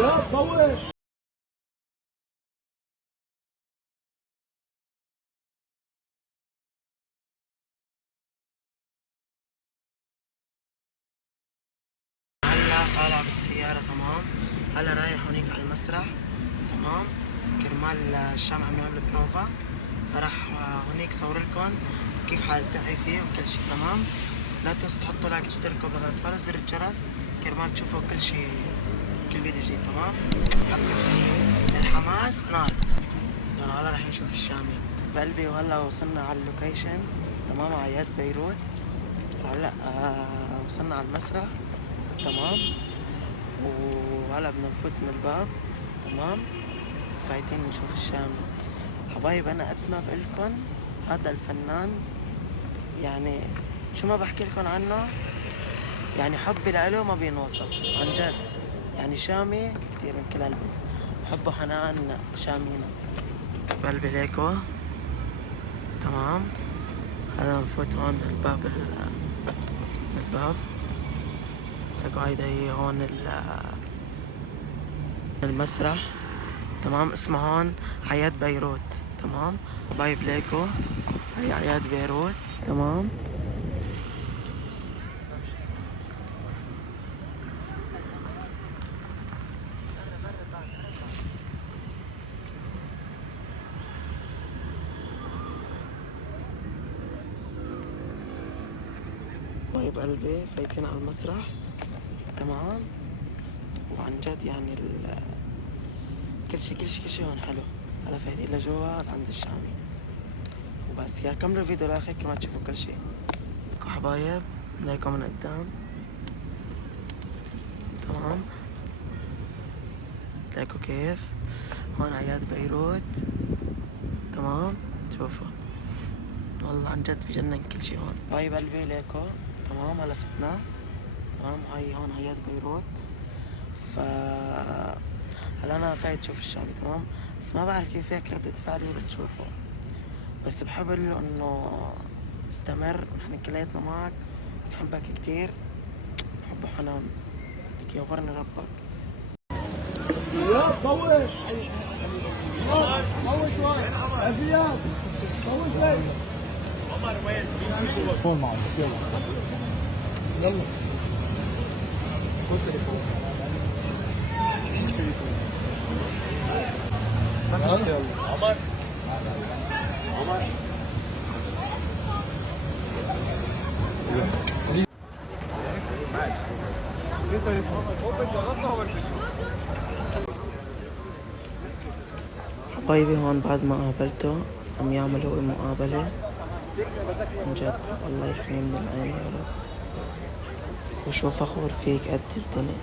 يا طول. هلا طالع بالسيارة تمام. هلا رايح هونيك على المسرح تمام. كرمال الشام عم يعمل بروفا، فراح هونيك صور لكم كيف حالتقي فيه وكل شي تمام. لا تنسوا تحطوا لايك، تشتركوا بالقناة، تفعلوا زر الجرس كرمال تشوفوا كل شي، كل فيديو جديد تمام. حبكم الحماس نار. يلا هلا راح نشوف الشامي بقلبي. وهلا وصلنا على اللوكيشن تمام، عياد بيروت. فهلا وصلنا على المسرح تمام. وهلا بدنا نفوت من الباب تمام. فايتين نشوف الشامي. حبايب انا قد ما بقلكن هذا الفنان، يعني شو ما بحكي لكم عنه، يعني حبي لإله ما بينوصف عن جد. يعني شامي كتير من كل قلبي، حبه حنان شامينا بقلبي ليكو تمام. هلا نفوت هون الباب ليكو. هيدا هي هون المسرح تمام. اسمه هون عياد بيروت تمام. بايب ليكو، هي عياد بيروت تمام. بايب قلبي فايتين على المسرح تمام. وعن جد يعني كل شي هون حلو. هلا فايتين لجوا عند الشامي وبس. يا كملوا الفيديو لآخر كمان تشوفوا كل شي. ليكو حبايب، ليكو من قدام تمام. ليكو كيف هون عياد بيروت تمام. شوفوا والله عن جد بجنن كل شي هون. بايب قلبي ليكو تمام. هلا فتنا تمام. هاي هون عياد بيروت. ف هلا انا فايت شوف الشامي تمام. بس ما بعرف كيف هيك ردة فعلي، بس شوفوا. بس بحب انه استمر، ونحن كلياتنا معك، بحبك كتير، حب وحنان، بدك يغفرني ربك. يا طول. طول شوي. يا زياد طول شوي. عمر وين؟ فون معه يلا. يلا خذ تليفون. عمر عمر حبايبي هون بعد ما قابلته عم يعمل هو مقابلة من جد. الله يحميه من العين يا رب، وشو فخور فيك قد الدنيا.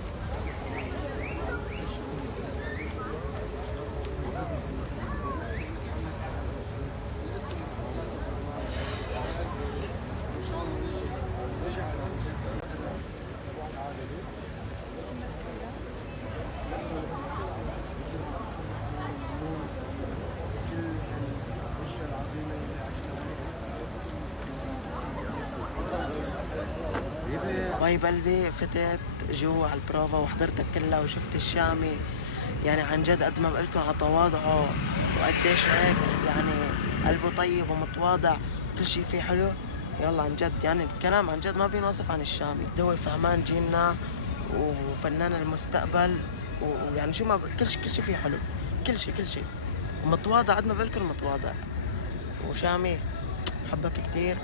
طيب قلبي فتت جوا على البروفا وحضرتك كلها وشفت الشامي. يعني عن جد قد ما بقلكن على تواضعه وقديش هيك، يعني قلبه طيب ومتواضع، كل شي فيه حلو. يلا عن جد يعني الكلام عن جد ما بينوصف عن الشامي. هو فهمان جيلنا وفنان المستقبل، ويعني شو ما كل شي فيه حلو. كل شي ومتواضع قد ما بقلكن متواضع. وشامي بحبك كتير.